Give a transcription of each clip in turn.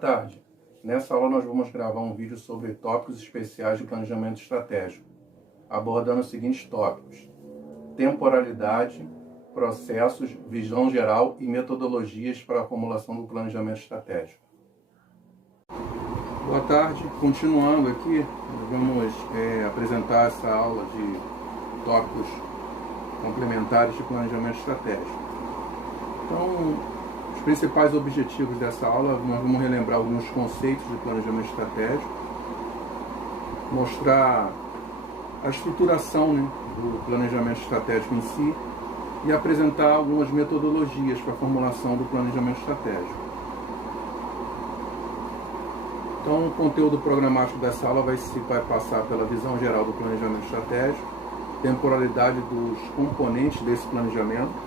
Boa tarde. Nessa aula nós vamos gravar um vídeo sobre tópicos especiais de planejamento estratégico, abordando os seguintes tópicos: temporalidade, processos, visão geral e metodologias para a formulação do planejamento estratégico. Boa tarde. Continuando aqui, nós vamos apresentar essa aula de tópicos complementares de planejamento estratégico. Então, os principais objetivos dessa aula, nós vamos relembrar alguns conceitos de planejamento estratégico, mostrar a estruturação, do planejamento estratégico em si e apresentar algumas metodologias para a formulação do planejamento estratégico. Então, o conteúdo programático dessa aula vai passar pela visão geral do planejamento estratégico, temporalidade dos componentes desse planejamento.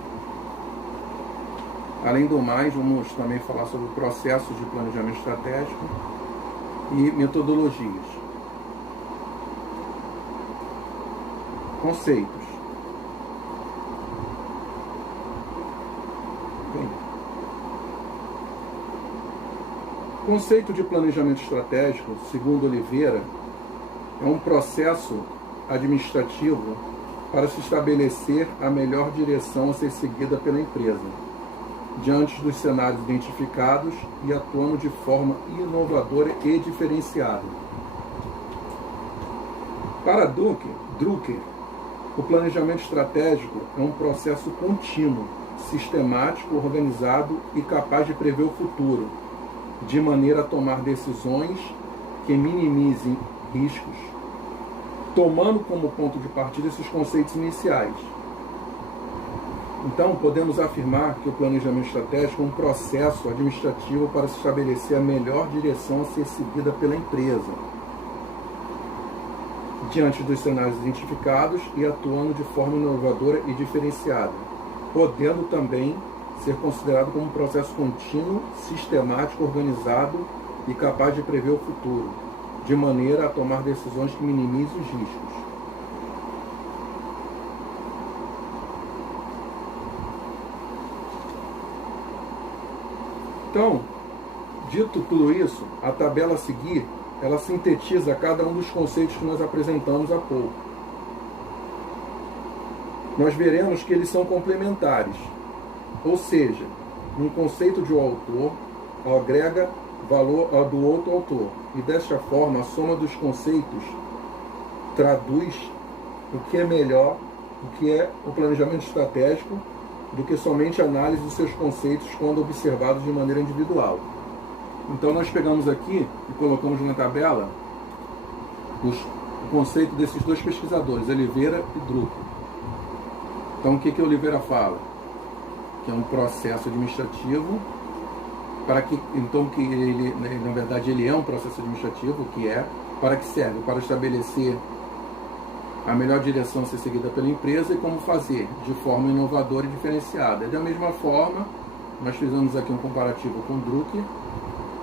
Além do mais, vamos também falar sobre processos de planejamento estratégico e metodologias. Conceitos. O conceito de planejamento estratégico, segundo Oliveira, é um processo administrativo para se estabelecer a melhor direção a ser seguida pela empresa, diante dos cenários identificados e atuando de forma inovadora e diferenciada. Para Drucker, o planejamento estratégico é um processo contínuo, sistemático, organizado e capaz de prever o futuro, de maneira a tomar decisões que minimizem riscos, tomando como ponto de partida esses conceitos iniciais. Então, podemos afirmar que o planejamento estratégico é um processo administrativo para se estabelecer a melhor direção a ser seguida pela empresa, diante dos cenários identificados e atuando de forma inovadora e diferenciada, podendo também ser considerado como um processo contínuo, sistemático, organizado e capaz de prever o futuro, de maneira a tomar decisões que minimizem os riscos. Então, dito tudo isso, a tabela a seguir, ela sintetiza cada um dos conceitos que nós apresentamos há pouco. Nós veremos que eles são complementares, ou seja, um conceito de um autor agrega valor ao do outro autor, e desta forma a soma dos conceitos traduz o que é melhor, o que é o planejamento estratégico, do que somente a análise dos seus conceitos quando observados de maneira individual. Então nós pegamos aqui e colocamos na tabela o conceito desses dois pesquisadores, Oliveira e Drucker. Então o que Oliveira fala? Que é um processo administrativo na verdade ele é um processo administrativo para que serve? Para estabelecer a melhor direção a ser seguida pela empresa e como fazer de forma inovadora e diferenciada. Da mesma forma, nós fizemos aqui um comparativo com Drucker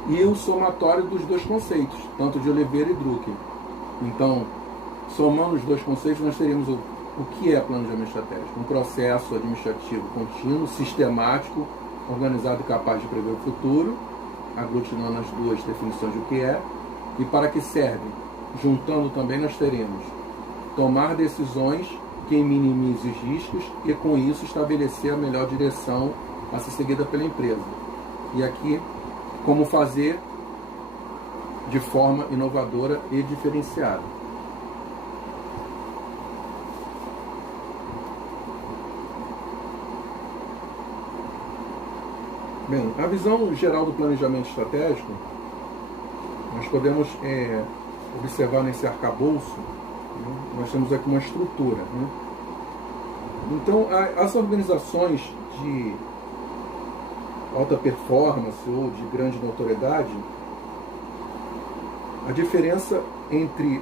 e o somatório dos dois conceitos, tanto de Oliveira e Drucker. Então, somando os dois conceitos, nós teríamos o que é planejamento estratégico? Um processo administrativo contínuo, sistemático, organizado e capaz de prever o futuro, aglutinando as duas definições do que é, e para que serve? Juntando também nós teremos tomar decisões que minimizem os riscos e, com isso, estabelecer a melhor direção a ser seguida pela empresa. E aqui, como fazer de forma inovadora e diferenciada. Bem, a visão geral do planejamento estratégico, nós podemos observar nesse arcabouço. Nós temos aqui uma estrutura. Então, as organizações de alta performance ou de grande notoriedade, a diferença entre,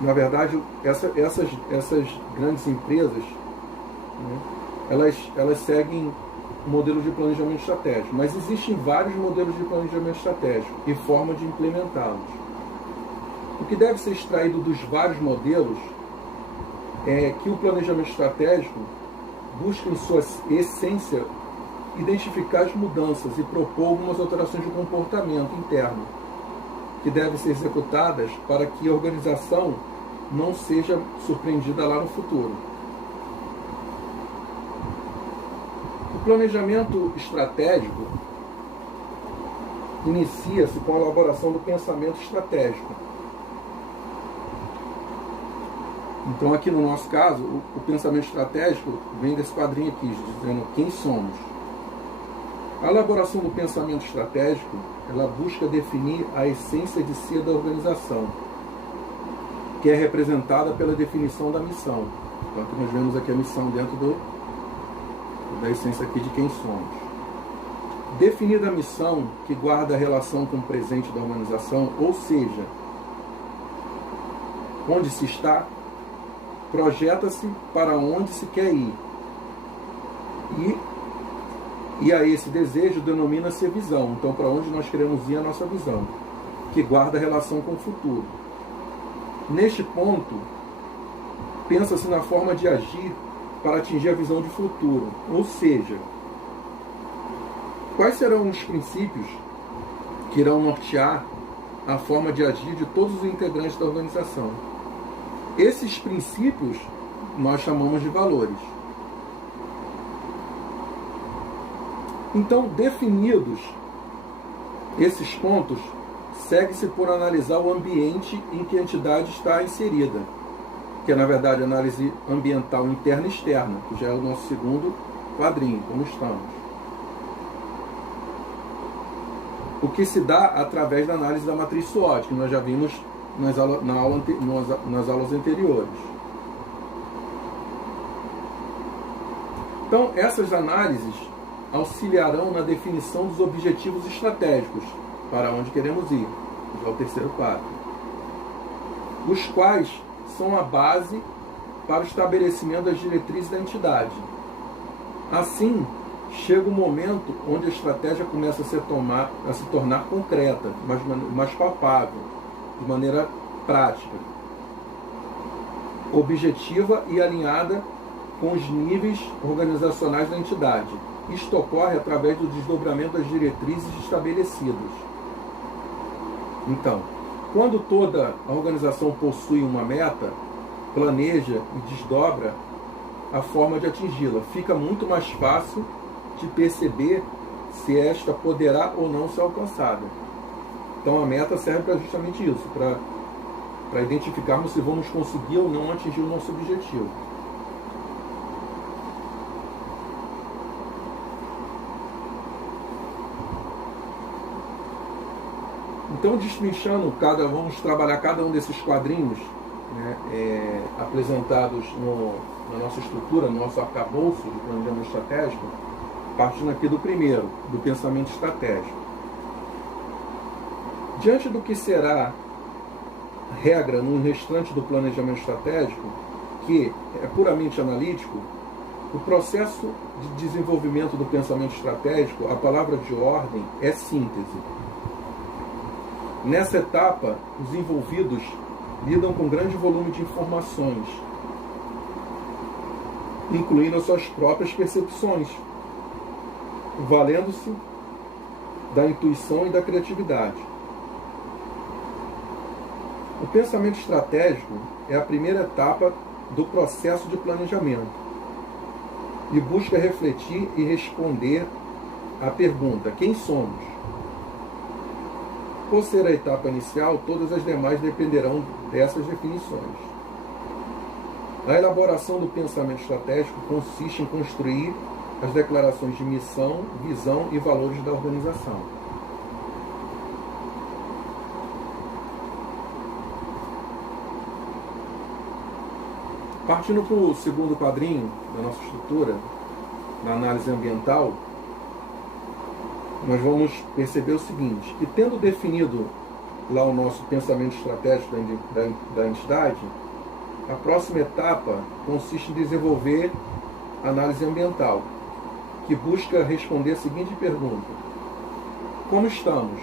na verdade, essas grandes empresas, elas seguem um modelo de planejamento estratégico, mas existem vários modelos de planejamento estratégico e forma de implementá-los. O que deve ser extraído dos vários modelos é que o planejamento estratégico busca em sua essência identificar as mudanças e propor algumas alterações de comportamento interno que devem ser executadas para que a organização não seja surpreendida lá no futuro. O planejamento estratégico inicia-se com a elaboração do pensamento estratégico. Então, aqui no nosso caso, o pensamento estratégico vem desse quadrinho aqui, dizendo quem somos. A elaboração do pensamento estratégico, ela busca definir a essência de ser da organização, que é representada pela definição da missão. Então, nós vemos aqui a missão dentro da essência aqui de quem somos. Definida a missão, que guarda a relação com o presente da organização, ou seja, onde se está, projeta-se para onde se quer ir. E a esse desejo denomina-se visão. Então, para onde nós queremos ir, a nossa visão, que guarda a relação com o futuro. Neste ponto, pensa-se na forma de agir para atingir a visão de futuro. Ou seja, quais serão os princípios que irão nortear a forma de agir de todos os integrantes da organização? Esses princípios nós chamamos de valores. Então, definidos esses pontos, segue-se por analisar o ambiente em que a entidade está inserida, que é, na verdade, análise ambiental interna e externa, que já é o nosso segundo quadrinho, como estamos. O que se dá através da análise da matriz SWOT, que nós já vimos nas aulas anteriores. Então, essas análises auxiliarão na definição dos objetivos estratégicos para onde queremos ir, já é o terceiro quadro, os quais são a base para o estabelecimento das diretrizes da entidade. Assim, chega o momento onde a estratégia começa a se tornar concreta, mais palpável, de maneira prática, objetiva e alinhada com os níveis organizacionais da entidade. Isto ocorre através do desdobramento das diretrizes estabelecidas. Então, quando toda a organização possui uma meta, planeja e desdobra a forma de atingi-la, fica muito mais fácil de perceber se esta poderá ou não ser alcançada. Então a meta serve para justamente isso, para identificarmos se vamos conseguir ou não atingir o nosso objetivo. Então, destrinchando vamos trabalhar cada um desses quadrinhos, né, apresentados na nossa estrutura, no nosso arcabouço de planejamento estratégico, partindo aqui do primeiro, do pensamento estratégico. Diante do que será regra no restante do planejamento estratégico, que é puramente analítico, o processo de desenvolvimento do pensamento estratégico, a palavra de ordem é síntese. Nessa etapa, os envolvidos lidam com grande volume de informações, incluindo as suas próprias percepções, valendo-se da intuição e da criatividade. O pensamento estratégico é a primeira etapa do processo de planejamento e busca refletir e responder à pergunta: quem somos? Por ser a etapa inicial, todas as demais dependerão dessas definições. A elaboração do pensamento estratégico consiste em construir as declarações de missão, visão e valores da organização. Partindo para o segundo quadrinho da nossa estrutura, na análise ambiental, nós vamos perceber o seguinte, que tendo definido lá o nosso pensamento estratégico da entidade, a próxima etapa consiste em desenvolver a análise ambiental, que busca responder a seguinte pergunta: como estamos?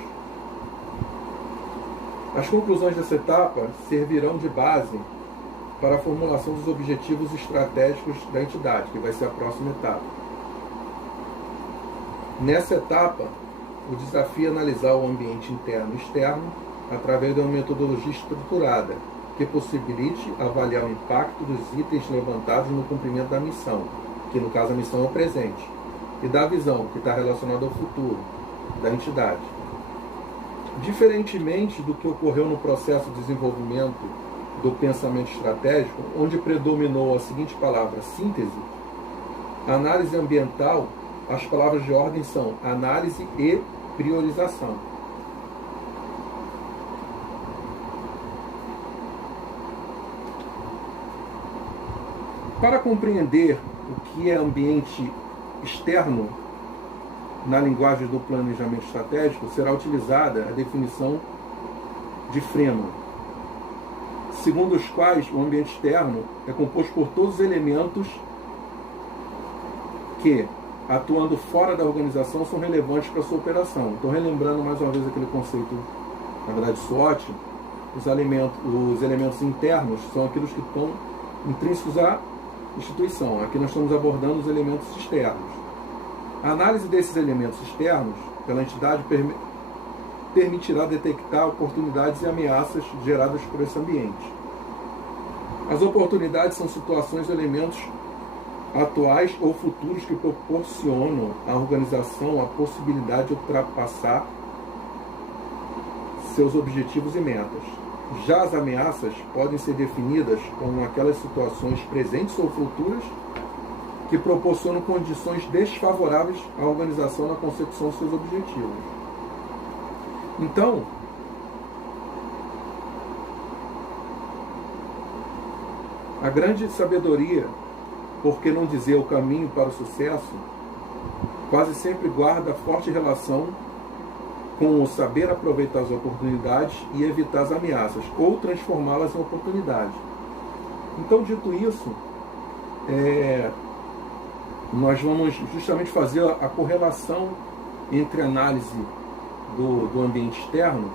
As conclusões dessa etapa servirão de base para a formulação dos objetivos estratégicos da entidade, que vai ser a próxima etapa. Nessa etapa, o desafio é analisar o ambiente interno e externo através de uma metodologia estruturada que possibilite avaliar o impacto dos itens levantados no cumprimento da missão, que no caso a missão é o presente, e da visão, que está relacionada ao futuro da entidade. Diferentemente do que ocorreu no processo de desenvolvimento do pensamento estratégico, onde predominou a seguinte palavra, síntese, a análise ambiental, as palavras de ordem são análise e priorização. Para compreender o que é ambiente externo na linguagem do planejamento estratégico, será utilizada a definição de Freeman, segundo os quais o ambiente externo é composto por todos os elementos que, atuando fora da organização, são relevantes para a sua operação. Então, relembrando mais uma vez aquele conceito, na verdade, SWOT, os elementos internos são aqueles que estão intrínsecos à instituição. Aqui nós estamos abordando os elementos externos. A análise desses elementos externos pela entidade permitirá detectar oportunidades e ameaças geradas por esse ambiente. As oportunidades são situações e elementos atuais ou futuros que proporcionam à organização a possibilidade de ultrapassar seus objetivos e metas. Já as ameaças podem ser definidas como aquelas situações presentes ou futuras que proporcionam condições desfavoráveis à organização na consecução de seus objetivos. Então, a grande sabedoria, por que não dizer o caminho para o sucesso, quase sempre guarda forte relação com o saber aproveitar as oportunidades e evitar as ameaças, ou transformá-las em oportunidades. Então, dito isso, nós vamos justamente fazer a correlação entre a análise do ambiente externo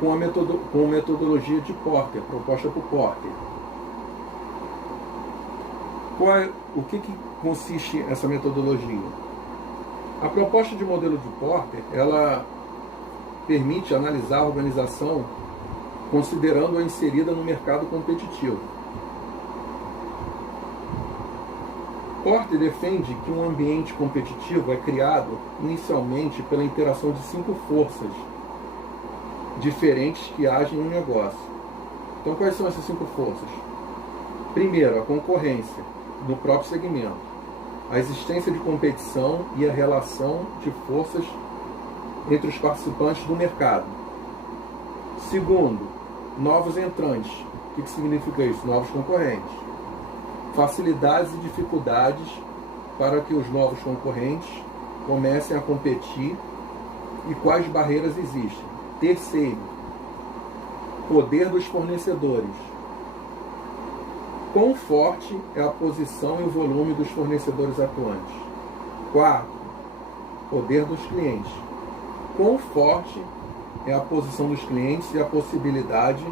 com a metodologia de Porter, proposta por Porter. O que consiste essa metodologia? A proposta de modelo de Porter, ela permite analisar a organização considerando-a inserida no mercado competitivo. Porter defende que um ambiente competitivo é criado inicialmente pela interação de 5 forças diferentes que agem no negócio. Então, quais são essas 5 forças? Primeiro, a concorrência no próprio segmento, a existência de competição e a relação de forças entre os participantes do mercado. Segundo, novos entrantes. O que significa isso? Novos concorrentes. Facilidades e dificuldades para que os novos concorrentes comecem a competir e quais barreiras existem. Terceiro, poder dos fornecedores. Quão forte é a posição e o volume dos fornecedores atuantes. Quarto, poder dos clientes. Quão forte é a posição dos clientes e a possibilidade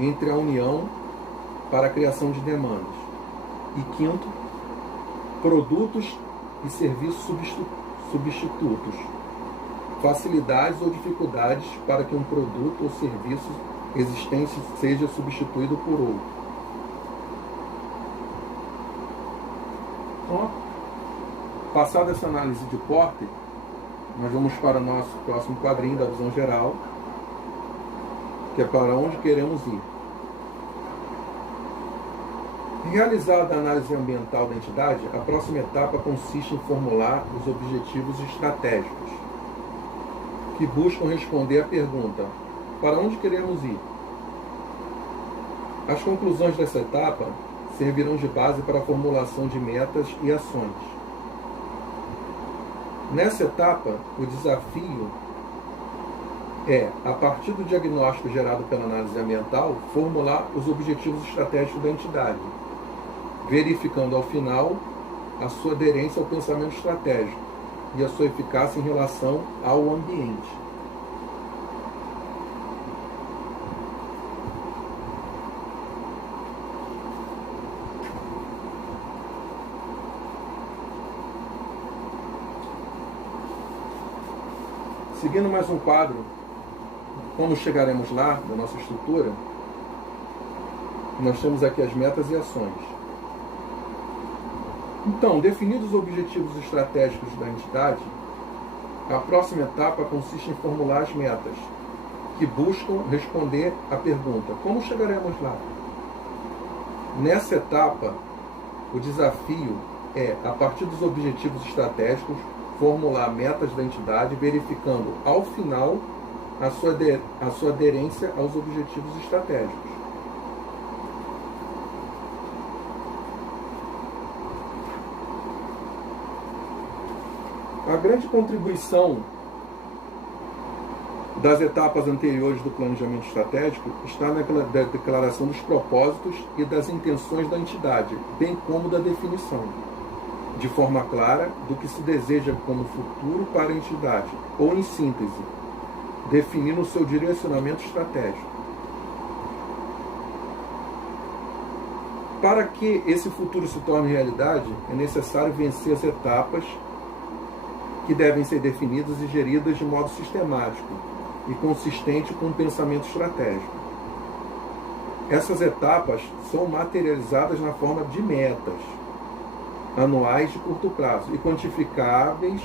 entre a união para a criação de demandas. E quinto, produtos e serviços substitutos. Facilidades ou dificuldades para que um produto ou serviço existente seja substituído por outro. Então, passada essa análise de Porter, nós vamos para o nosso próximo quadrinho da visão geral, que é para onde queremos ir. Realizada a análise ambiental da entidade, a próxima etapa consiste em formular os objetivos estratégicos, que buscam responder à pergunta: para onde queremos ir? As conclusões dessa etapa servirão de base para a formulação de metas e ações. Nessa etapa, o desafio é, a partir do diagnóstico gerado pela análise ambiental, formular os objetivos estratégicos da entidade, verificando ao final a sua aderência ao pensamento estratégico e a sua eficácia em relação ao ambiente. Seguindo mais um quadro, como chegaremos lá, da nossa estrutura, nós temos aqui as metas e ações. Então, definidos os objetivos estratégicos da entidade, a próxima etapa consiste em formular as metas, que buscam responder à pergunta: como chegaremos lá? Nessa etapa, o desafio é, a partir dos objetivos estratégicos, formular metas da entidade, verificando, ao final, a sua aderência aos objetivos estratégicos. A grande contribuição das etapas anteriores do planejamento estratégico está na declaração dos propósitos e das intenções da entidade, bem como da definição, de forma clara, do que se deseja como futuro para a entidade, ou, em síntese, definindo o seu direcionamento estratégico. Para que esse futuro se torne realidade, é necessário vencer as etapas que devem ser definidas e geridas de modo sistemático e consistente com o pensamento estratégico. Essas etapas são materializadas na forma de metas anuais de curto prazo e quantificáveis,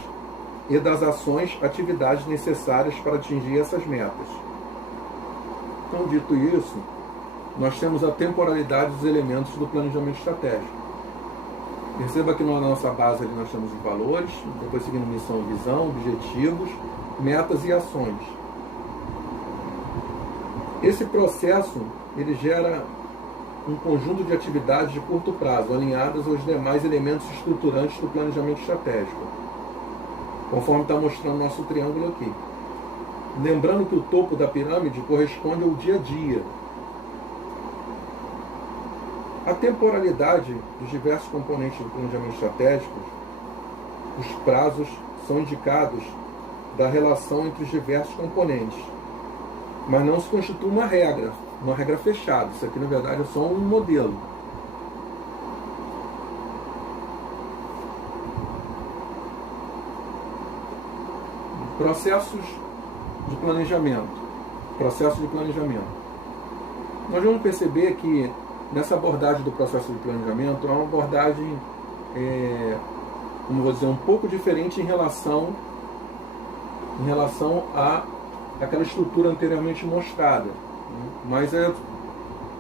e das ações, atividades necessárias para atingir essas metas. Então, dito isso, nós temos a temporalidade dos elementos do planejamento estratégico. Perceba que na nossa base ali nós temos os valores, depois seguindo missão e visão, objetivos, metas e ações. Esse processo ele gera um conjunto de atividades de curto prazo, alinhadas aos demais elementos estruturantes do planejamento estratégico, conforme está mostrando o nosso triângulo aqui. Lembrando que o topo da pirâmide corresponde ao dia a dia. A temporalidade dos diversos componentes do planejamento estratégico, os prazos são indicados da relação entre os diversos componentes, mas não se constitui uma regra fechada. Isso aqui, na verdade, é só um modelo. Processos de planejamento. Processo de planejamento. Nós vamos perceber que nessa abordagem do processo de planejamento é uma abordagem, como vou dizer, um pouco diferente em relação a aquela estrutura anteriormente mostrada. Mas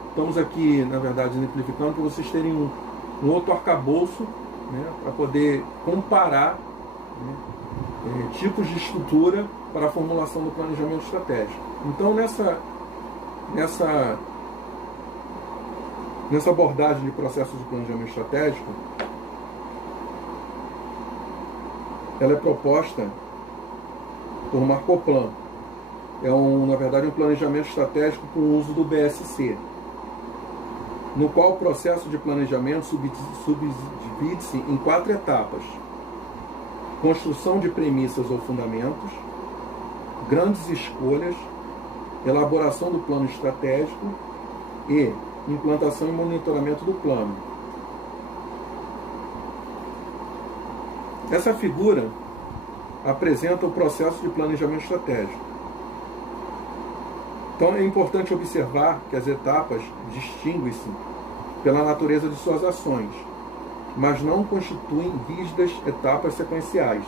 estamos aqui, na verdade, exemplificando para vocês terem um outro arcabouço, né, para poder comparar, né, tipos de estrutura para a formulação do planejamento estratégico. Então, nessa abordagem de processo de planejamento estratégico, ela é proposta por Marcoplan. Na verdade, um planejamento estratégico com o uso do BSC, no qual o processo de planejamento subdivide-se em 4 etapas: construção de premissas ou fundamentos, grandes escolhas, elaboração do plano estratégico e implantação e monitoramento do plano. Essa figura apresenta o processo de planejamento estratégico. Então é importante observar que as etapas distinguem-se pela natureza de suas ações, mas não constituem rígidas etapas sequenciais.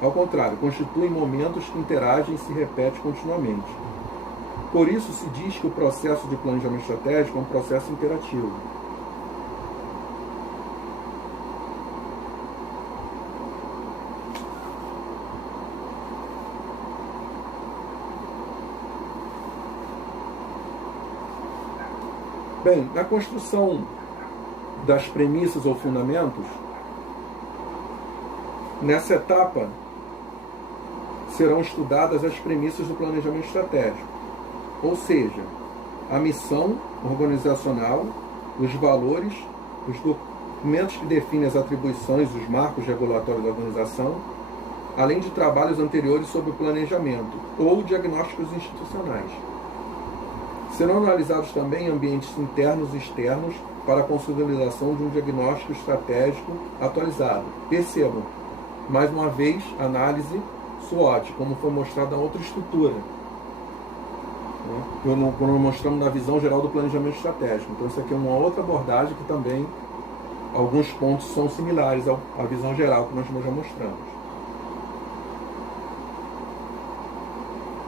Ao contrário, constituem momentos que interagem e se repetem continuamente. Por isso se diz que o processo de planejamento estratégico é um processo interativo. Bem, na construção das premissas ou fundamentos, nessa etapa serão estudadas as premissas do planejamento estratégico, ou seja, a missão organizacional, os valores, os documentos que definem as atribuições, os marcos regulatórios da organização, além de trabalhos anteriores sobre o planejamento ou diagnósticos institucionais. Serão analisados também ambientes internos e externos para a consolidação de um diagnóstico estratégico atualizado. Percebam, mais uma vez, análise SWOT, como foi mostrado na outra estrutura, né? Quando mostramos na visão geral do planejamento estratégico. Então isso aqui é uma outra abordagem que também alguns pontos são similares à visão geral que nós já mostramos.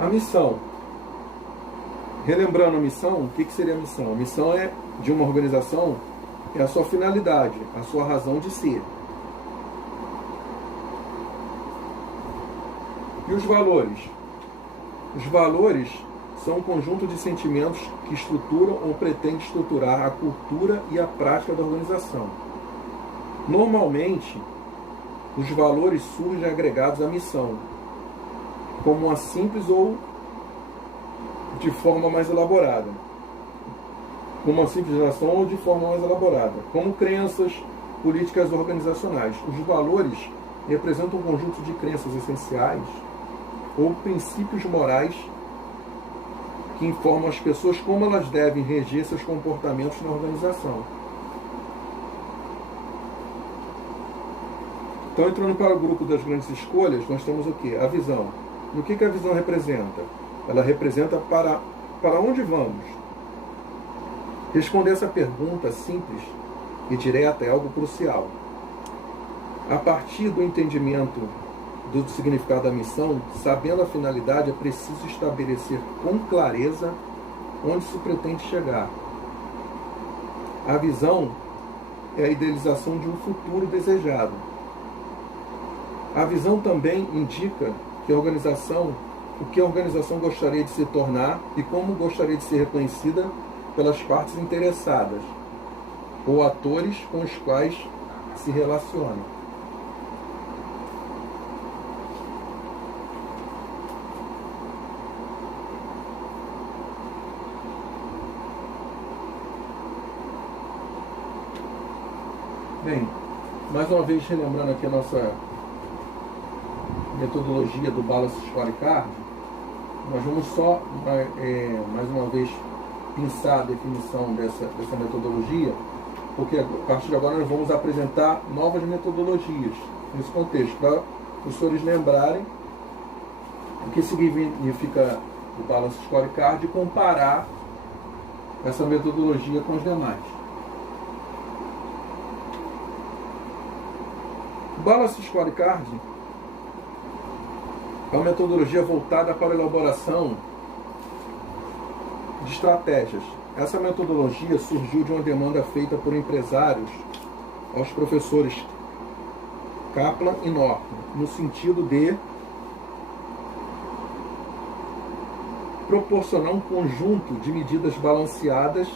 A missão. Relembrando a missão, o que seria a missão? A missão de uma organização é a sua finalidade, a sua razão de ser. E os valores? Os valores são um conjunto de sentimentos que estruturam ou pretendem estruturar a cultura e a prática da organização. Normalmente, os valores surgem agregados à missão, como uma simples ou de forma mais elaborada. Como uma simples ação ou de forma mais elaborada. Como crenças, políticas organizacionais. Os valores representam um conjunto de crenças essenciais ou princípios morais que informam as pessoas como elas devem reger seus comportamentos na organização. Então, entrando para o grupo das grandes escolhas, nós temos o quê? A visão. E o que a visão representa? Ela representa para onde vamos? Responder essa pergunta simples e direta é algo crucial. A partir do entendimento do significado da missão, sabendo a finalidade, é preciso estabelecer com clareza onde se pretende chegar. A visão é a idealização de um futuro desejado. A visão também indica o que a organização gostaria de se tornar e como gostaria de ser reconhecida pelas partes interessadas ou atores com os quais se relaciona. Bem, mais uma vez relembrando aqui a nossa metodologia do Balance Scorecard, nós vamos só mais uma vez pensar a definição dessa metodologia, porque a partir de agora nós vamos apresentar novas metodologias nesse contexto, para os senhores lembrarem o que significa o Balance Scorecard e comparar essa metodologia com as demais. O Balance Scorecard é uma metodologia voltada para a elaboração de estratégias. Essa metodologia surgiu de uma demanda feita por empresários aos professores Kaplan e Norton, no sentido de proporcionar um conjunto de medidas balanceadas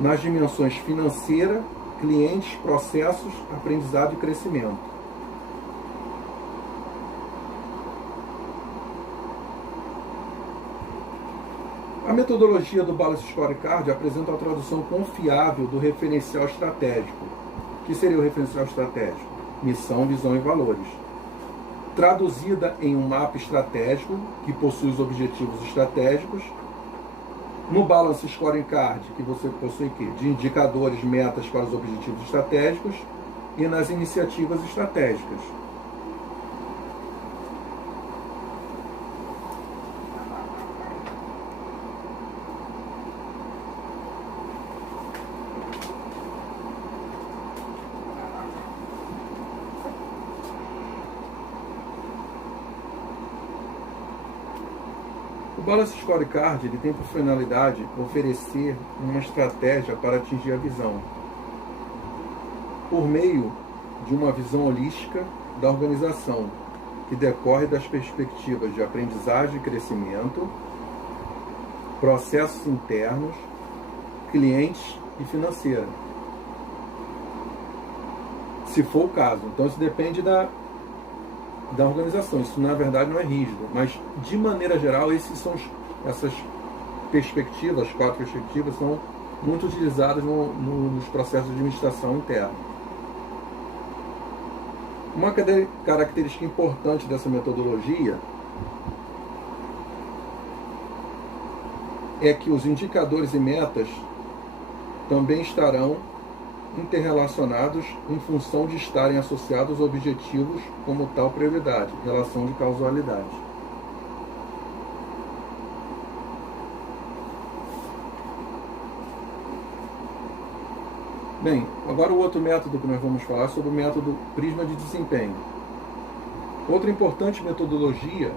nas dimensões financeira, clientes, processos, aprendizado e crescimento. A metodologia do Balance Scorecard apresenta uma tradução confiável do referencial estratégico. O que seria o referencial estratégico? Missão, visão e valores. Traduzida em um mapa estratégico que possui os objetivos estratégicos. No Balance Scorecard, que você possui aqui, de indicadores, metas para os objetivos estratégicos e nas iniciativas estratégicas. O Balance Scorecard tem por finalidade oferecer uma estratégia para atingir a visão, por meio de uma visão holística da organização, que decorre das perspectivas de aprendizagem e crescimento, processos internos, clientes e financeira. Se for o caso. Então isso depende da organização. Isso na verdade não é rígido, mas de maneira geral essas perspectivas, as 4 perspectivas, são muito utilizadas nos processos de administração interna. Uma característica importante dessa metodologia é que os indicadores e metas também estarão interrelacionados em função de estarem associados a objetivos como tal prioridade, relação de causalidade. Bem, agora o outro método que nós vamos falar é sobre o método prisma de desempenho. Outra importante metodologia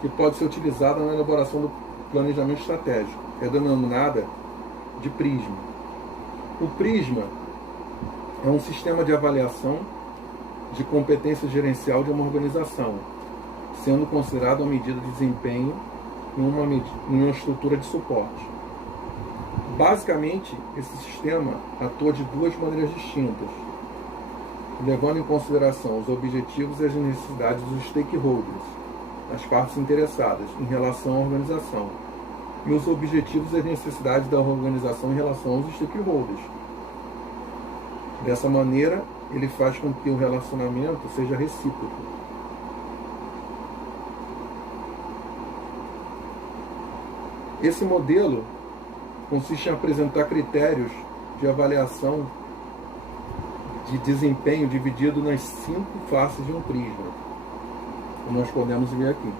que pode ser utilizada na elaboração do planejamento estratégico é denominada de prisma. O prisma é um sistema de avaliação de competência gerencial de uma organização, sendo considerado uma medida de desempenho em uma estrutura de suporte. Basicamente, esse sistema atua de duas maneiras distintas, levando em consideração os objetivos e as necessidades dos stakeholders, as partes interessadas, em relação à organização, e os objetivos e as necessidades da organização em relação aos stakeholders. Dessa maneira, ele faz com que o relacionamento seja recíproco. Esse modelo consiste em apresentar critérios de avaliação de desempenho dividido nas 5 faces de um prisma, como nós podemos ver aqui.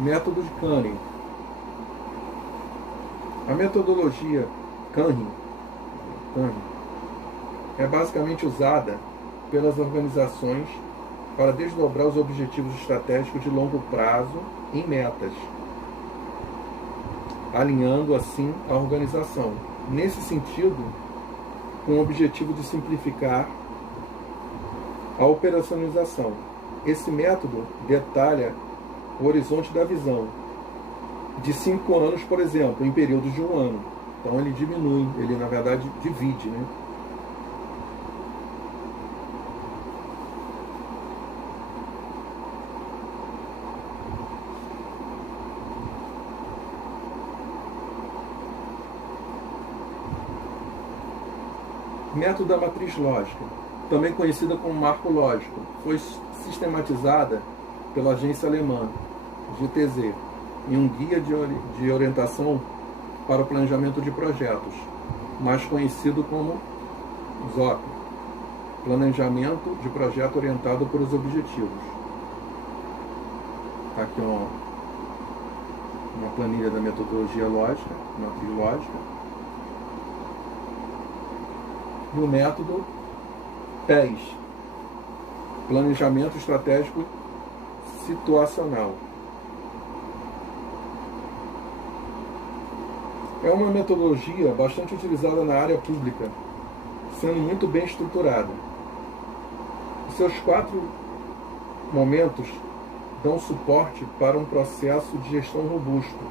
Método de Canning. A metodologia Canning é basicamente usada pelas organizações para desdobrar os objetivos estratégicos de longo prazo em metas, alinhando assim a organização. Nesse sentido, com o objetivo de simplificar a operacionalização. Esse método detalha o horizonte da visão de 5 anos, por exemplo, em períodos de 1 ano. Então ele diminui, ele na verdade divide, né? Método da matriz lógica, também conhecida como marco lógico, foi sistematizada pela agência alemã GTZ em um guia de orientação para o planejamento de projetos, mais conhecido como ZOP, Planejamento de Projeto Orientado por os Objetivos. Aqui uma planilha da metodologia lógica, matriz lógica. E o método PES, Planejamento Estratégico Situacional. É uma metodologia bastante utilizada na área pública, sendo muito bem estruturada. Os seus 4 momentos dão suporte para um processo de gestão robusto.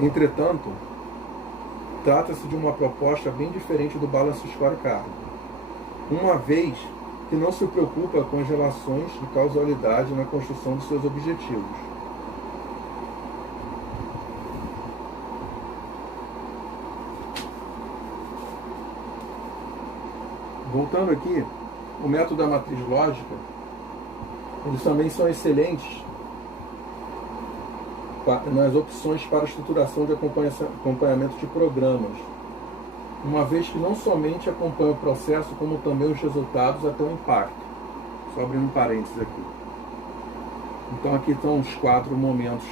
Entretanto, trata-se de uma proposta bem diferente do Balance Scorecard, uma vez que não se preocupa com as relações de causalidade na construção de seus objetivos. Voltando aqui, o método da matriz lógica, eles também são excelentes nas opções para estruturação de acompanhamento de programas, uma vez que não somente acompanha o processo, como também os resultados até o impacto. Só abrindo um parênteses aqui. Então aqui estão os 4 momentos,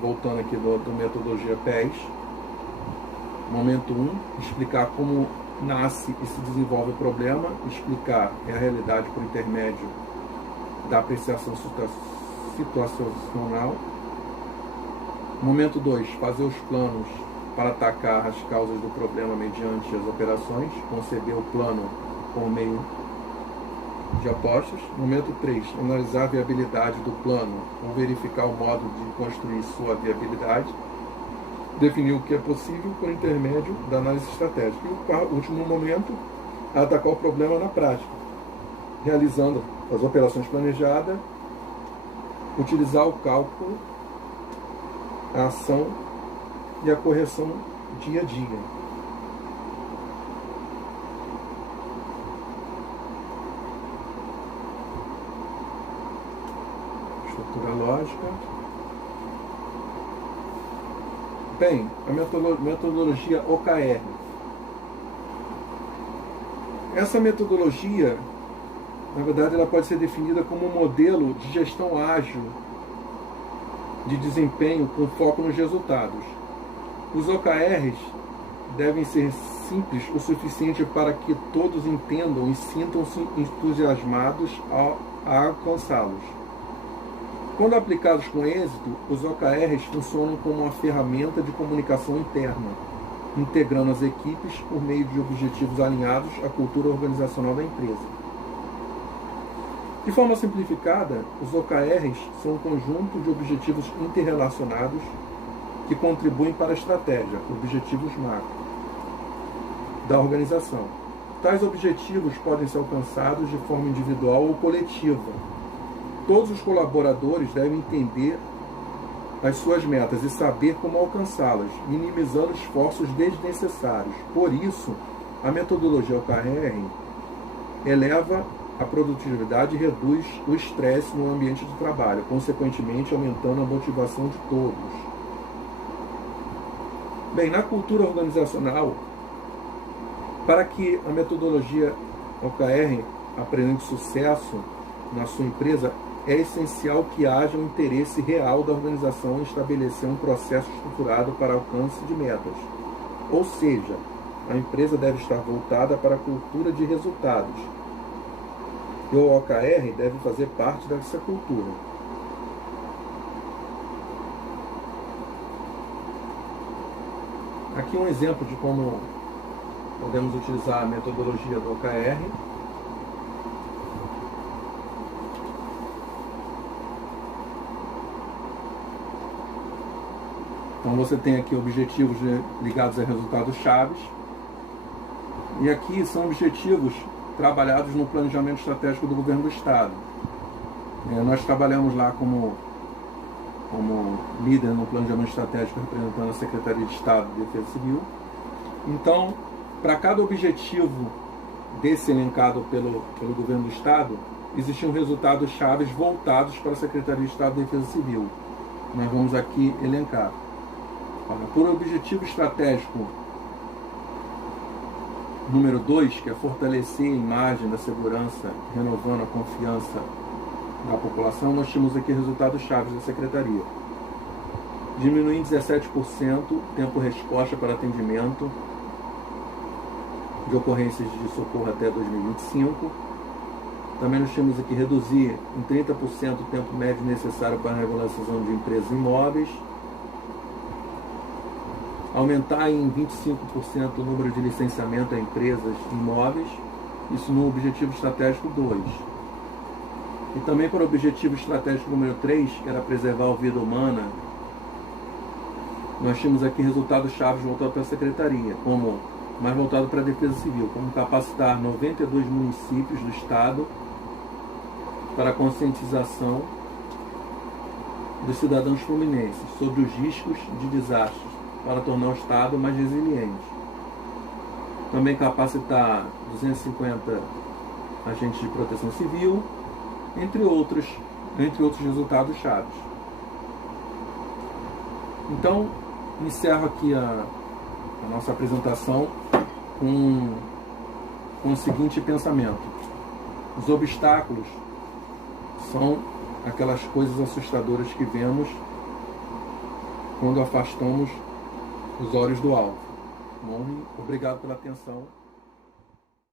voltando aqui do metodologia PES. Momento 1, explicar como nasce e se desenvolve o problema, explicar a realidade por intermédio da apreciação situacional. Momento 2, fazer os planos para atacar as causas do problema mediante as operações, conceber o plano por meio de apostas. Momento 3, analisar a viabilidade do plano ou verificar o modo de construir sua viabilidade. Definir o que é possível por intermédio da análise estratégica. E o último momento, atacar o problema na prática, realizando as operações planejadas, utilizar o cálculo, a ação e a correção dia a dia. Estrutura lógica. Bem, a metodologia OKR. Essa metodologia, na verdade, ela pode ser definida como um modelo de gestão ágil de desempenho com foco nos resultados. Os OKRs devem ser simples o suficiente para que todos entendam e sintam-se entusiasmados a alcançá-los. Quando aplicados com êxito, os OKRs funcionam como uma ferramenta de comunicação interna, integrando as equipes por meio de objetivos alinhados à cultura organizacional da empresa. De forma simplificada, os OKRs são um conjunto de objetivos interrelacionados que contribuem para a estratégia, objetivos macro, da organização. Tais objetivos podem ser alcançados de forma individual ou coletiva. Todos os colaboradores devem entender as suas metas e saber como alcançá-las, minimizando esforços desnecessários. Por isso, a metodologia OKR eleva a produtividade e reduz o estresse no ambiente de trabalho, consequentemente aumentando a motivação de todos. Bem, na cultura organizacional, para que a metodologia OKR apresente sucesso na sua empresa, é essencial que haja um interesse real da organização em estabelecer um processo estruturado para alcance de metas. Ou seja, a empresa deve estar voltada para a cultura de resultados. E o OKR deve fazer parte dessa cultura. Aqui um exemplo de como podemos utilizar a metodologia do OKR. Então você tem aqui objetivos ligados a resultados chaves. E aqui são objetivos trabalhados no planejamento estratégico do governo do Estado. Nós trabalhamos lá como líder no planejamento estratégico representando a Secretaria de Estado de Defesa Civil. Então, para cada objetivo desse elencado pelo governo do Estado, existiam resultados chaves voltados para a Secretaria de Estado de Defesa Civil. Nós vamos aqui elencar. Por objetivo estratégico número 2, que é fortalecer a imagem da segurança, renovando a confiança da população, nós temos aqui resultados chaves da Secretaria. Diminuir em 17% o tempo-resposta para atendimento de ocorrências de socorro até 2025. Também nós temos aqui reduzir em 30% o tempo médio necessário para a regularização de empresas imóveis. Aumentar em 25% o número de licenciamento a empresas imóveis, isso no objetivo estratégico 2. E também para o objetivo estratégico número 3, que era preservar a vida humana, nós tínhamos aqui resultados chaves voltados para a Secretaria, como mais voltado para a Defesa Civil, como capacitar 92 municípios do Estado para a conscientização dos cidadãos fluminenses sobre os riscos de desastres, para tornar o Estado mais resiliente. Também capacitar 250 agentes de proteção civil, entre outros resultados chaves. Então, encerro aqui a nossa apresentação com o seguinte pensamento. Os obstáculos são aquelas coisas assustadoras que vemos quando afastamos os olhos do alvo. Bom, obrigado pela atenção.